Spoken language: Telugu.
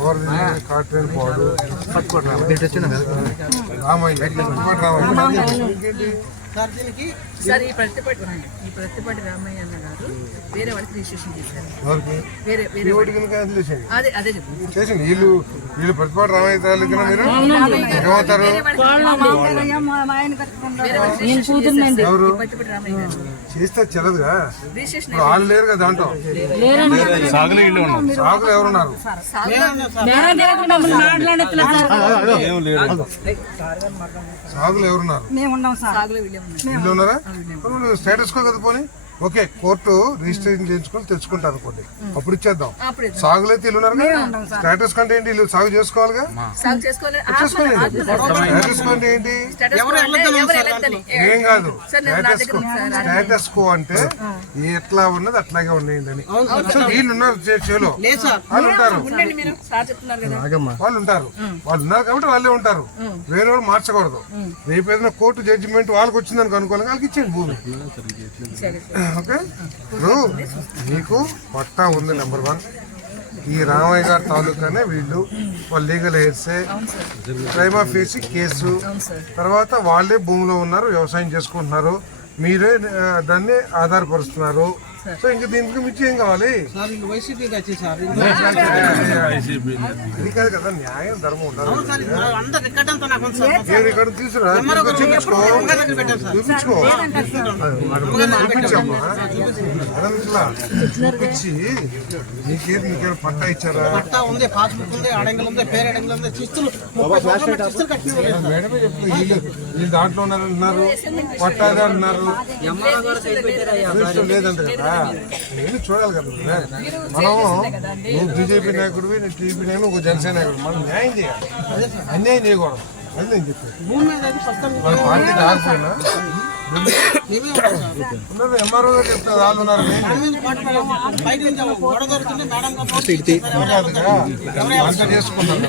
ఎవరిది కాటన్ పాడు సార్ ఈ ప్రతిపాటి రామయ్య అన్న గారు వేరే వాళ్ళకి రిజిస్ట్రేషన్ చేశారు. అదే చేసింది వీళ్ళు ప్రతిపాటి రామయ్య తాలూకా మీరు ఏమవుతారు? ఎవరు చేస్తే చెల్లదుగా వాళ్ళు లేరు కదా దాంట్లో. సాగులు ఎవరున్నారు? సాగులు ఎవరున్నారు? వీళ్ళు ఉన్నారా? స్టేటస్ కో కదా పోనీ. ఓకే, కోర్టు రిజిస్ట్రేషన్ చేయించుకొని తెచ్చుకుంటారు అనుకోండి, అప్పుడు ఇచ్చేద్దాం. సాగులైతే వీళ్ళు ఉన్నారు కదా, స్టేటస్ కంటే ఏంటి? వీళ్ళు సాగు చేసుకోవాలిగా. స్టేటస్ కంటే ఏంటి? ఏం కాదు, స్టేటస్ కో అంటే ఎట్లా ఉన్నది అట్లాగే ఉండేయండి అని. సో వీళ్ళు ఉన్నారు చేలో, వాళ్ళు ఉంటారు వాళ్ళు ఉన్నారు కాబట్టి వాళ్ళే ఉంటారు. వేరే వాళ్ళు మార్చకూడదు. రేపు ఏదైనా కోర్టు జడ్జిమెంట్ వాళ్ళకి వచ్చిందని అనుకోవాలి, వాళ్ళకి ఇచ్చేయండి భూమి. ఓకే, ఇప్పుడు మీకు పట్టా ఉంది. నెంబర్ 1, ఈ రామయ్య గారి తాలూకానే వీళ్ళు వాళ్ళ లీగల్ హెయిర్సే ప్రైమా ఫేసి కేసు. తర్వాత వాళ్ళే భూమిలో ఉన్నారు, వ్యవసాయం చేసుకుంటున్నారు, మీరే దాన్ని ఆధారపరుస్తున్నారు. సో ఇంకా దీనికి మించి ఏం కావాలి? అది కాదు కదా, న్యాయం ధర్మం ఉండాలి. ఇక్కడ తీసుకురా, చూపించుకో చూపించమ్మా. చూపించి నీకేం పట్టా ఇచ్చారా? మేడమే చెప్తే వీళ్ళు దాంట్లో ఉన్నారంటున్నారు, పట్టాదే అంటున్నారు, లేదంట కదా. నేను చూడాలి కదా, మనం నువ్వు బీజేపీ నాయకుడివి, నేను టీడీపీ నాయకుడు, ఒక జనసేన నాయకుడు. మనం న్యాయం చేయాలి, అన్యాయం చేయకూడదు. అది నేను చెప్పాను. మన పార్టీ కాకపోయినా ఉన్నది ఎంఆర్ఓ గారు చెప్తారు, వాళ్ళు ఉన్నారు. అంత చేసుకుంటారు.